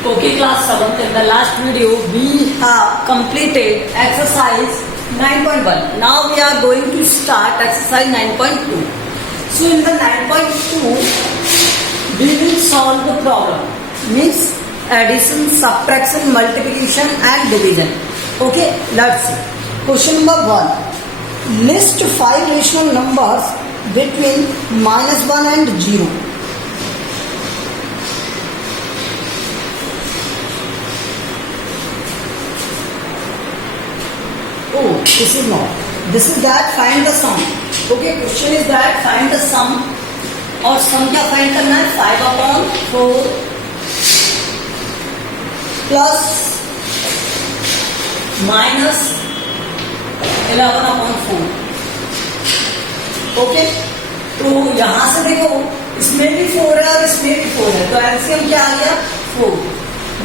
Okay, class 7th. In the last video, we have completed exercise 9.1. Now we are going to start exercise 9.2. So in the 9.2, we will solve the problem. Means addition, subtraction, multiplication and division. Okay, let's see. Question number 1. List 5 rational numbers between -1 and 0. Oh, this is not. This is that find the sum. Okay, question is that find the sum. और sum क्या find करना है? 5/4 plus minus 11/4. Okay, तो यहां से देखो इसमें भी 4 है और इसमें भी 4 है, तो एलसीएम क्या आ गया? 4.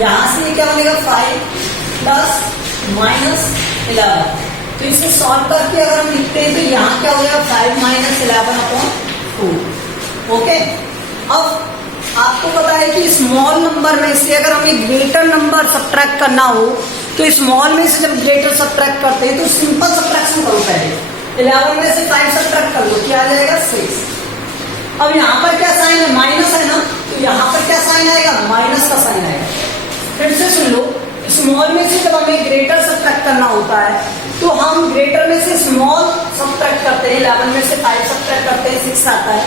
यहां से ये क्या बनेगा? 5 प्लस माइनस 11. तो इसे सॉल्व करके अगर हम लिखते हैं तो यहाँ क्या हो जाएगा? 5 माइनस 11/4. ओके, अब आपको पता है कि स्मॉल नंबर में से अगर हमें ग्रेटर नंबर सब्ट्रैक्ट करना हो तो स्मॉल में से जब ग्रेटर सब्ट्रैक्ट करते हैं तो सिंपल सब्ट्रैक्शन करो पहले. 11 में से 5 सब्ट्रैक्ट कर लो, क्या आ जाएगा? 6. अब यहाँ पर क्या साइन है? माइनस है ना, तो यहाँ पर क्या साइन आएगा? माइनस का साइन आएगा. फिर से सुन लो, स्मॉल में से जब हमें ग्रेटर सब्ट्रैक्ट करना होता है तो हम ग्रेटर में से स्मॉल सब्ट्रैक्ट करते हैं. 11 में से 5 सब्ट्रैक्ट करते हैं, 6 आता है.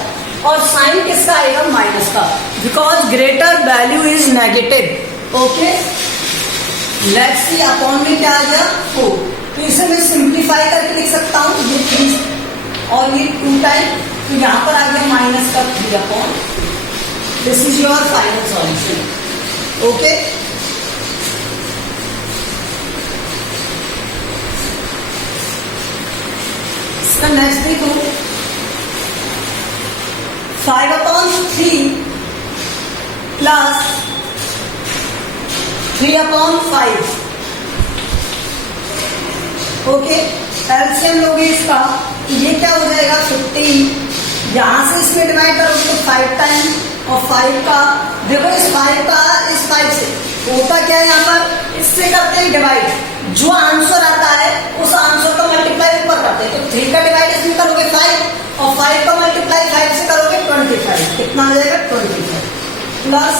और साइन किसका आएगा? माइनस का, because greater value is negative. Okay, let's see upon में क्या आ गया? 4. तो इसे मैं सिंप्लीफाई करके लिख सकता हूँ, ये 3 और ये 2 टाइम, तो यहाँ पर आ गया माइनस का 3/. This is your final solution. Okay, इसका नेक्स्ट देखो. 5/3 प्लस 3/5. ओके, एलसीएम लोगे इसका, ये क्या हो जाएगा? 15. यहां से इसमें डिवाइड करोगे तो 5 टाइम, और 5 का देखो इस 5 का इस 5 से होता क्या है? यहाँ पर इससे करते हैं डिवाइड. जो आंसर आता है उस आंसर का मल्टीप्लाई ऊपर करते हैं. तो 3 का डिवाइड इसमें करोगे 5 और 5 का मल्टीप्लाई 5 से करोगे 25. कितना आ जाएगा? 25. प्लस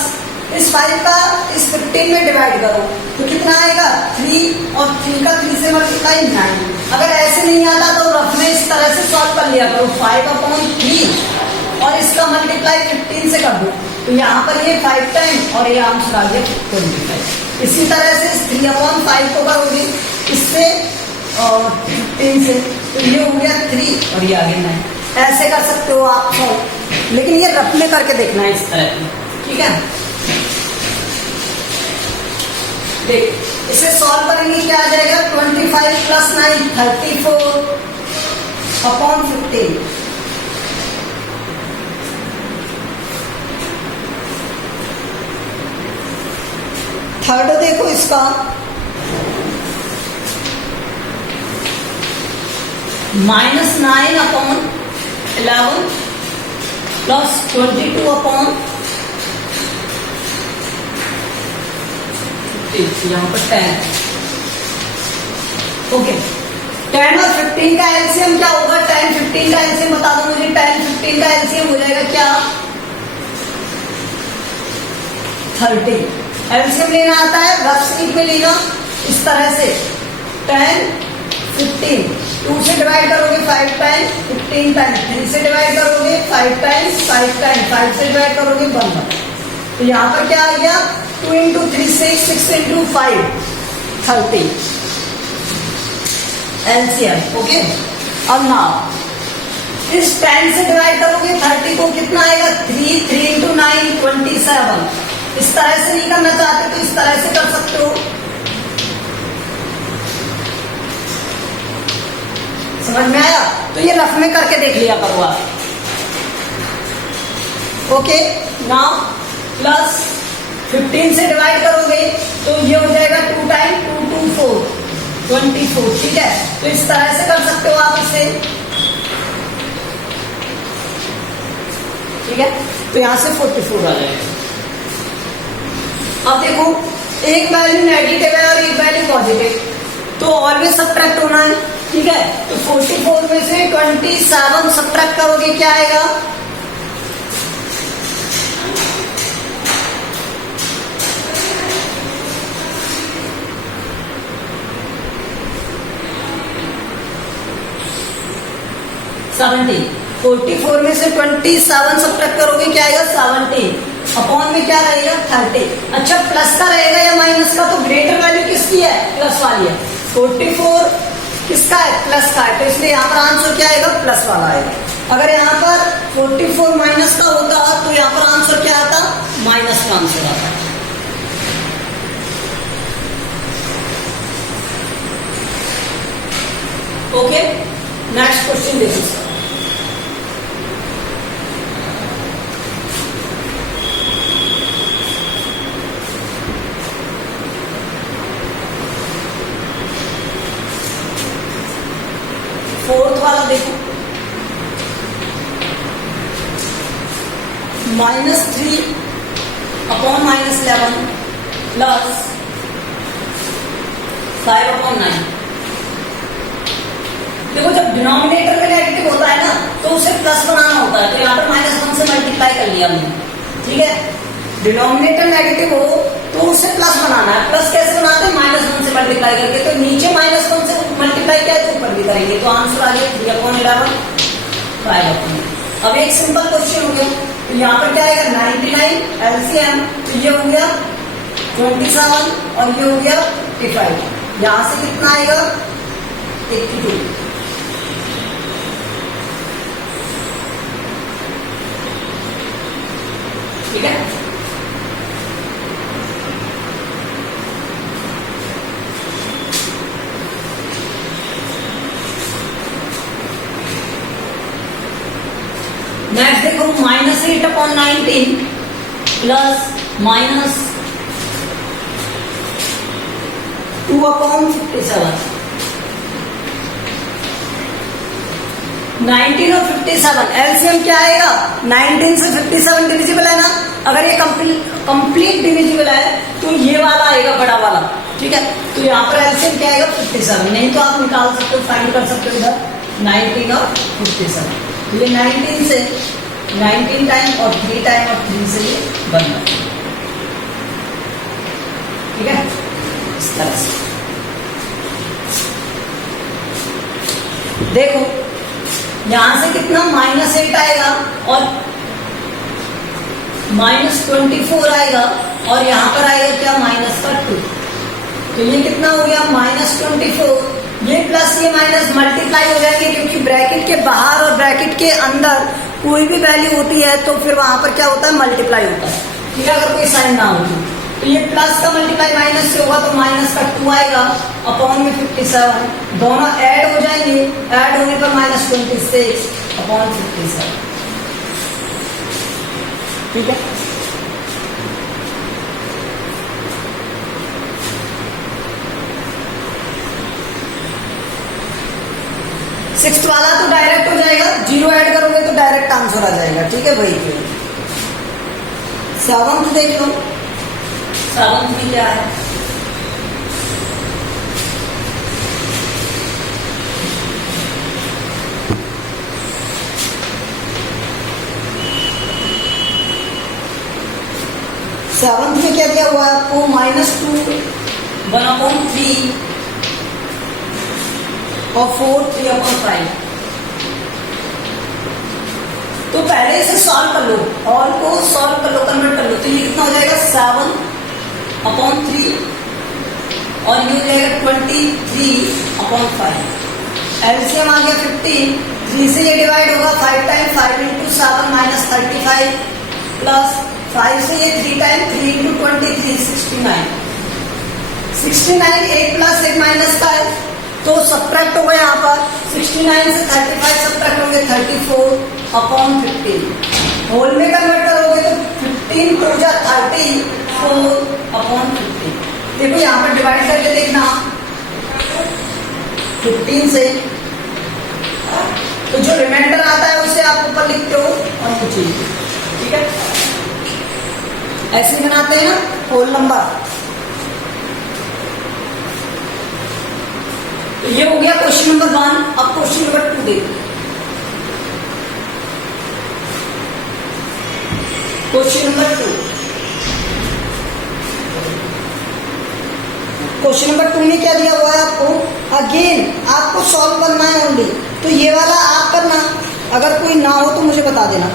इस 5 का इस 15 में डिवाइड करो तो कितना आएगा? 3 और 3 का 3 से मल्टीप्लाई 9. अगर ऐसे नहीं आता तो रफ में इस तरह से सॉल्व कर लिया करो. 5/3 और इसका मल्टीप्लाई 15 से कर दो, तो यहाँ पर ये 5 टाइम और ये आंसर आ गया 25. इसी तरह से 3/5 को करोगे इससे और 15 से, तो ये हो गया 3 और ये आ गया 9. ऐसे कर सकते हो आप सॉल्व, लेकिन ये रफ में करके देखना है इस तरह की. ठीक है, देख इसे सॉल्व करेंगे क्या आ जाएगा? 25 प्लस 9 34/15. थर्ड देखो इसका, -9/11 प्लस 22/15. यहाँ पर 10. ओके, 10 और 15 का एलसीएम क्या होगा? 10 15 का एलसीएम बता दो मुझे. 10 15 का एलसीएम हो जाएगा क्या? 30. एलसीएम लेना आता है, रफ स्लीप में लेना इस तरह से. 10 15, 2 से डिवाइड करोगे 5 टाइम, 15 टाइम. 3 से डिवाइड करोगे 5 टाइम, 5 टाइम. 5 से डिवाइड करोगे 1. तो यहाँ पर क्या आ गया? 2 into 3 6, 6 into 5 30 एलसीएम. ओके, अब नाउ इस 10 से डिवाइड करोगे 30 को, कितना आएगा? 3 into 9 27. इस तरह से नहीं करना चाहते तो इस तरह से कर सकते हो. समझ में आया? तो ये रफ में करके देख लिया करो आप. ओके, नाउ प्लस 15 से डिवाइड करोगे तो ये हो जाएगा 2 टाइम 2 2 4 24. ठीक है, तो इस तरह से कर सकते हो आप इसे. ठीक है, तो यहां से 44 आ जाएगा। अब देखो एक वैल्यू नेगेटिव है और एक वैल्यू पॉजिटिव, तो ऑलवेज सब्ट्रैक्ट होना है, ठीक है। तो 44 में से 27 सब्ट्रैक्ट करोगे क्या आएगा? सेवेंटी। 44 में से 27 सब्ट्रैक्ट करोगे क्या आएगा? 70। अपॉन में क्या रहेगा? 30। अच्छा प्लस का रहेगा या माइनस का? तो ग्रेटर वैल्यू किसकी है? प्लस वाली है। 44 किसका है? प्लस का है, तो इसलिए यहाँ पर आंसर क्या आएगा? प्लस वाला आएगा। अगर यहाँ पर 44 माइनस का होता तो यहाँ पर आंसर क्या आता? माइनस का आंसर आता। ओके, नेक्स्ट क्वेश्चन देखो सर। फोर्थ वाला देखो, -3 अपॉन -11 प्लस 5/9। देखो जब डिनोमिनेटर में नेगेटिव होता है ना तो उसे प्लस बनाना होता है, तो यहाँ पर -1 से मल्टीप्लाई कर लिया हमने, ठीक है। डिनोमिनेटर नेगेटिव हो तो उसे प्लस बनाना है। प्लस कैसे बनाते हैं? -1 से मल्टीप्लाई करके, तो नीचे -1 से मल्टीप्लाई किया तो ऊपर भी करेंगे, तो आंसर आ गया 3/11 5/9। अब एक सिंपल क्वेश्चन हो गया, तो यहाँ पर क्या आएगा? 99 एलसीएम, तो ये हो गया 27 और ये हो गया 55। यहाँ से कितना आएगा? 82। ठीक है। नेक्स्ट देखो -8/19 प्लस -2/57। 19 और 57 एलसीएम क्या आएगा? 19 से 57 डिविजिबल है ना। अगर ये कंप्लीट डिविजिबल है तो ये वाला आएगा, बड़ा वाला, ठीक है। तो यहाँ पर एलसीएम क्या आएगा? 57। नहीं तो आप निकाल सकते हो, फाइंड कर सकते हो इधर 19 और 57। तो ये 19 से 19 टाइम और 3 टाइम और 3 से ये बनना, ठीक है, इस तरह से। देखो यहां से कितना? -8 आएगा और -24 आएगा और यहाँ पर आएगा क्या? -2। तो ये कितना हो गया? -24। ये प्लस ये माइनस मल्टीप्लाई हो जाएंगे, क्योंकि ब्रैकेट के बाहर और ब्रैकेट के अंदर कोई भी वैल्यू होती है तो फिर वहां पर क्या होता है? मल्टीप्लाई होता है, ठीक है। अगर कोई साइन ना हो तो ये प्लस का मल्टीप्लाई माइनस से होगा, तो -2 आएगा अपॉन में 57। दोनों ऐड हो जाएंगे, ऐड होने पर -26 अपॉन 57, ठीक है। सिक्स्थ वाला तो डायरेक्ट हो जाएगा, 0 ऐड करोगे तो डायरेक्ट आंसर आ जाएगा, ठीक है भाई। सेवंथ देख लो, सेवंथ में क्या है? सेवंथ में क्या दिया हुआ है आपको? -2 1/3 और 4 3/5। तो पहले इसे सॉल्व कर लो, ऑल को सॉल्व कर लो, कन्वर्ट कर लो, तो ये कितना हो जाएगा? 7/3 और ये हो जाएगा 23/5। एलसीएम आ गया 15। 3 से ये डिवाइड होगा 5 टाइम, 5 × 7 -35 प्लस 5 से ये 3 टाइम, 3 × 23 69। 69 1 प्लस 1 माइनस का है, तो सब्ट्रैक्ट होगा यहाँ पर 69 से 35 सब्ट्रैक्ट होंगे 34/15। होल में कन्वर्ट करोगे तो 15 × 30 4/15। देखो यहाँ पर डिवाइड करके देखना 15 से, तो जो रिमाइंडर आता है उसे आप ऊपर लिखते हो और नीचे, ठीक है। ऐसे ही बनाते हैं ना होल नंबर। तो ये हो गया क्वेश्चन नंबर 1। अब क्वेश्चन नंबर 2 देखिए। क्वेश्चन नंबर 2, क्वेश्चन नंबर 2 में क्या दिया हुआ है आपको? अगेन आपको सॉल्व करना है ओनली, तो ये वाला आप करना, अगर कोई ना हो तो मुझे बता देना।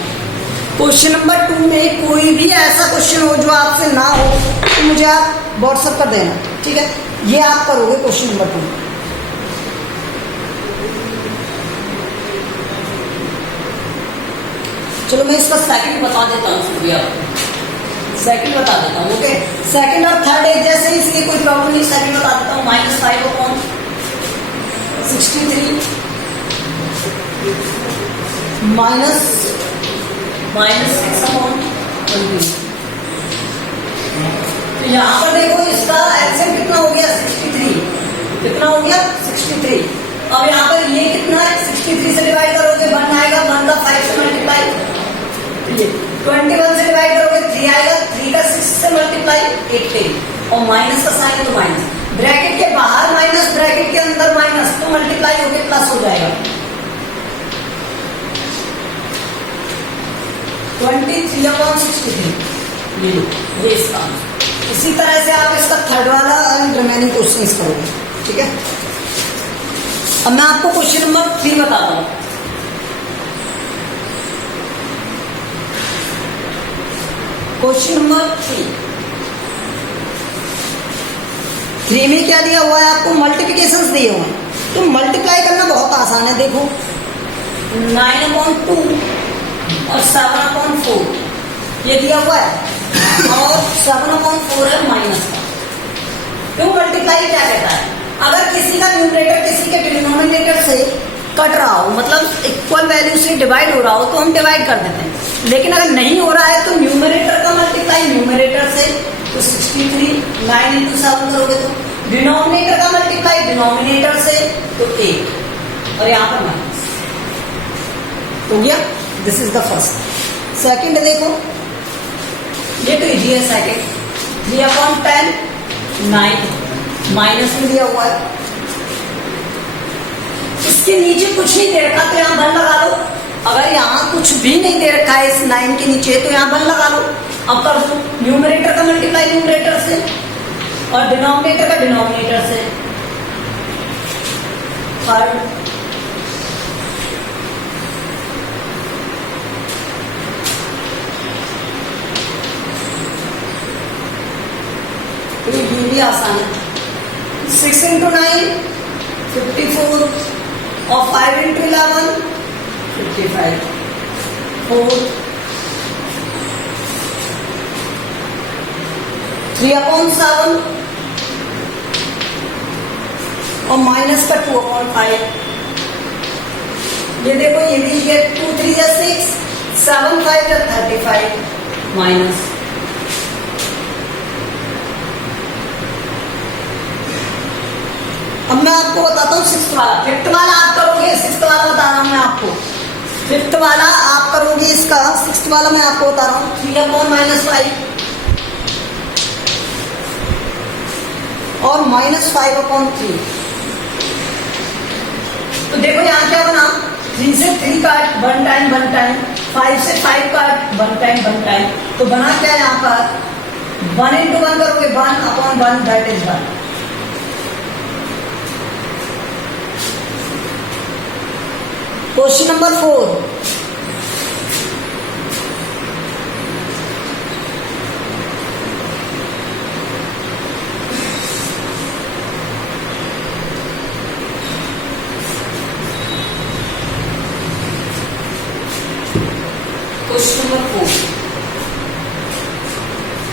क्वेश्चन नंबर 2 में कोई भी ऐसा क्वेश्चन हो जो आपसे ना हो तो मुझे आप व्हाट्सएप कर देना, ठीक है? ये आप करोगे क्वेश्चन नंबर 2। चलो मैं इसका सेकंड बता देता हूँ, सेकंड बता देता हूँ। ओके, सेकंड और थर्ड एक जैसे ही, इसलिए कोई प्रॉब्लम नहीं। सेकंड बता देता हूँ, -5/63 -6/20। तो यहाँ पर देखो इसका एलसीएम कितना हो गया? 63। कितना हो गया? 63। अब यहाँ पर ये कितना है? 63 से डिवाइड करोगे 1 आएगा, 1 का 5 से मल्टीप्लाई, 21 से डिवाइड करोगे 3 आएगा, 3 का 6 से मल्टीप्लाई 18, और माइनस का साइन तो माइनस, ब्रैकेट के बाहर माइनस, ब्रैकेट के अंदर माइनस, तो मल्टीप्लाई होके प्लस हो जाएगा। 23/63 ये इसका। इसी तरह से आप इसका थर्ड वाला एंड रिमेनिंग क्वेश्चन करोगे, ठीक है? अब मैं आपको क्वेश्चन नंबर 3 बताता हूँ। क्वेश्चन नंबर 3 में क्या दिया हुआ है आपको? मल्टीप्लिकेशंस दिए हुए हैं, तो मल्टीप्लाई करना बहुत आसान है। देखो 9/2 और 7/4 ये दिया हुआ है, और 7/4 है माइनस का। तो मल्टीप्लाई क्या कहता है? अगर किसी का न्यूमरेटर किसी के डिनोमिनेटर से कट रहा हो, मतलब इक्वल वैल्यू से डिवाइड हो रहा हो, तो हम डिवाइड कर देते हैं। लेकिन अगर नहीं हो रहा है तो न्यूमरेटर का मल्टीप्लाई न्यूमरेटर से, तो 63 9 × 7 करोगे तो डिनोमिनेटर का मल्टीप्लाई डिनोमिनेटर से, तो 1, और यहाँ पर माइनस हो गया। This is the first. Second देखो, ये तो इजी है। सेकंड 3/10 9 माइनस में दिया हुआ है, इसके नीचे कुछ नहीं दे रखा तो यहाँ 1 लगा लो। अगर यहाँ कुछ भी नहीं दे रखा है इस 9 के नीचे, तो यहाँ 1 लगा लो। अब कर दो न्यूमरेटर का मल्टीप्लाई न्यूमरेटर से, और डिनोमिनेटर का डिनोमिनेटर से। थर्ड तो ये भी आसान है। 6 × 9 54, और 5 × 11 55, 4 3/7, और माइनस का 2/5। ये देखो ये भी 2 3 या 6, 7 5 या 35 माइनस। अब मैं आपको बताता हूँ सिक्स्थ वाला। फिफ्थ वाला आप करोगे, सिक्स्थ वाला बता रहा हूँ मैं आपको। फिफ्थ वाला आप करोगे इसका, सिक्स्थ वाला मैं आपको बता रहा हूँ। 3/-5 और -5/3। तो देखो यहाँ क्या बना? 3 से 3 काट 1 टाइम 1 टाइम, 5 से 5 काट 1 टाइम 1 टाइम, तो बना क्या यहाँ पर? 1 × 1 करोगे 1/1, that is 1। Question number 4।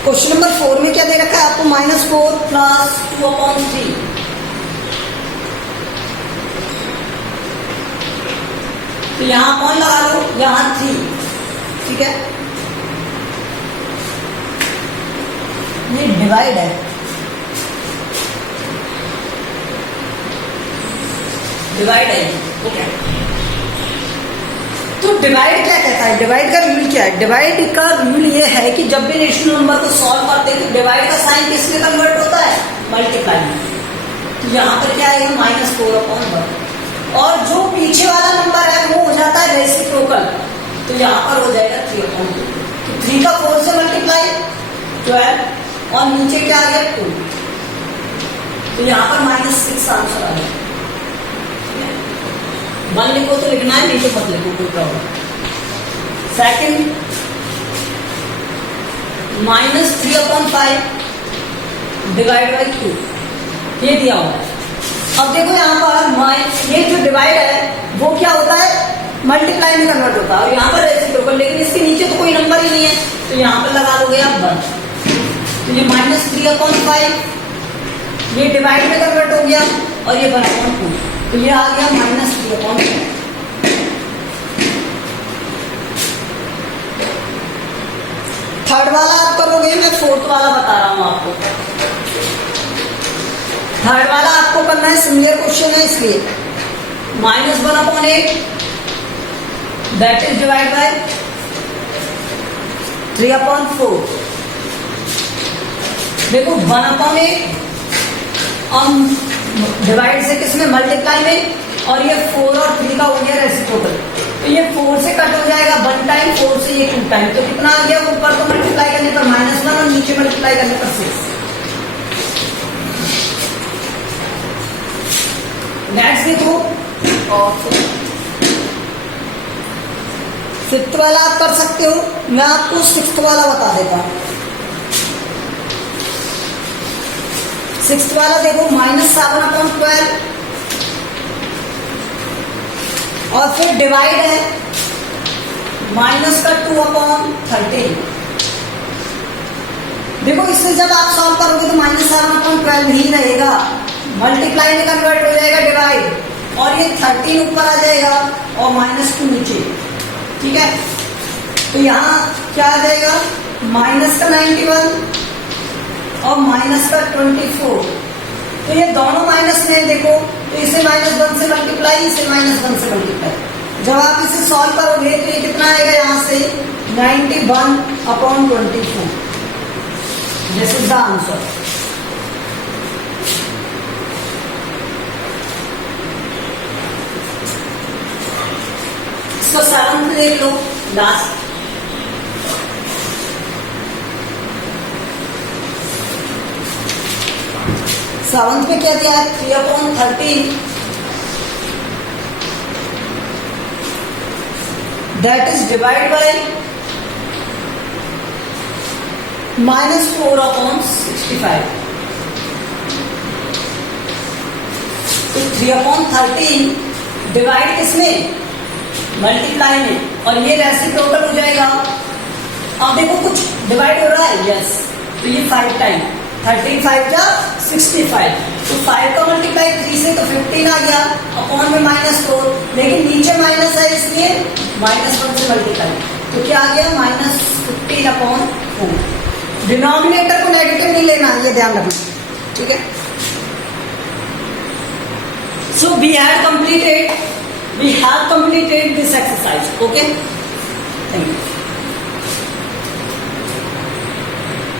Question number 4 में क्या दे रखा है आपको? -4 + 2/3। तो यहां कौन लगा लो? यहां 3, ठीक है? ये डिवाइड है, डिवाइड है, ओके। तो डिवाइड क्या कहता है, डिवाइड का रूल क्या है? डिवाइड का रूल ये है कि जब भी रेशनल नंबर को सॉल्व करते हैं तो डिवाइड का साइन किस में कन्वर्ट होता है? मल्टीप्लाई में। तो यहाँ पर क्या आएगा? -4/1। और जो पीछे वाला नंबर है वो हो जाता है रेसिप्रोकल, तो यहाँ पर हो जाएगा 3/2। तो 3 का 4 से मल्टीप्लाई 12 और नीचे क्या आ गया? 2। तो यहाँ पर -6 आंसर आ गया। 1 लिखो तो लिखना है, नहीं तो मत लिखो, कोई प्रॉब्लम। सेकंड -3/5 डिवाइड बाई 2, ये दिया हुआ है। अब देखो यहाँ पर ये जो डिवाइड है वो क्या होता है? मल्टीप्लाई में कन्वर्ट होता है, और यहाँ पर रेसिप्रोकल, लेकिन इसके नीचे तो कोई नंबर ही नहीं है, तो यहाँ पर लगा दोगे आप 1। तो ये -3/5 ये डिवाइड में कन्वर्ट हो गया, और ये 1/2, तो ये आ गया -3/5। थर्ड वाला आप करोगे, मैं फोर्थ वाला बता रहा हूं आपको। थर्ड वाला आपको करना है, सिमिलर क्वेश्चन है इसलिए। -1/8 दैट इज डिवाइड बाय 3/4। देखो 1/8 डिवाइड से किसमें? मल्टीप्लाई में, और ये 4 और 3 का हो गया रेसिप्रोकल, तो ये 4 से कट हो जाएगा 1 टाइम, 4 से ये 2 टाइम, तो कितना आ गया? ऊपर तो मल्टीप्लाई करने पर -1 और नीचे मल्टीप्लाई करने पर 6। नेक्स्ट देखो, और फिफ्थ वाला आप कर सकते हो, मैं आपको सिक्स्थ वाला बता देता हूं। सिक्स्थ वाला देखो, -7/12 और फिर डिवाइड है -2/13। देखो इससे जब आप सॉल्व करोगे तो -7/12 ही रहेगा, मल्टीप्लाई में कन्वर्ट हो जाएगा डिवाइड, और ये 13 ऊपर आ जाएगा और -2 नीचे। ठीक है, तो यहाँ क्या आ जाएगा? -91 और -24। तो ये दोनों माइनस में देखो, तो इसे -1 से मल्टीप्लाई, इसे -1 से मल्टीप्लाई। जब आप इसे सॉल्व करोगे तो ये कितना आएगा? यहाँ से 91/24। This is the answer. इसको 7th देख लो, लास्ट। सेवंथ में क्या दिया है? 3/13 दैट इज डिवाइड बाय -4/65। तो 3/13 डिवाइड किसमें? मल्टीप्लाई में, और ये रेसिप्रोकल हो जाएगा। अब देखो कुछ डिवाइड हो रहा है, यस, तो ये 5 टाइम, 13 5 जा 65, तो 5 का मल्टीप्लाई 3 से तो 15 आ गया, अपॉन में -4, लेकिन नीचे माइनस है इसलिए -1 से मल्टीप्लाई, तो क्या आ गया? -15/4। डिनोमिनेटर को नेगेटिव नहीं लेना, ये ध्यान रखना, ठीक है। सो we have completed this exercise. Okay, thank you.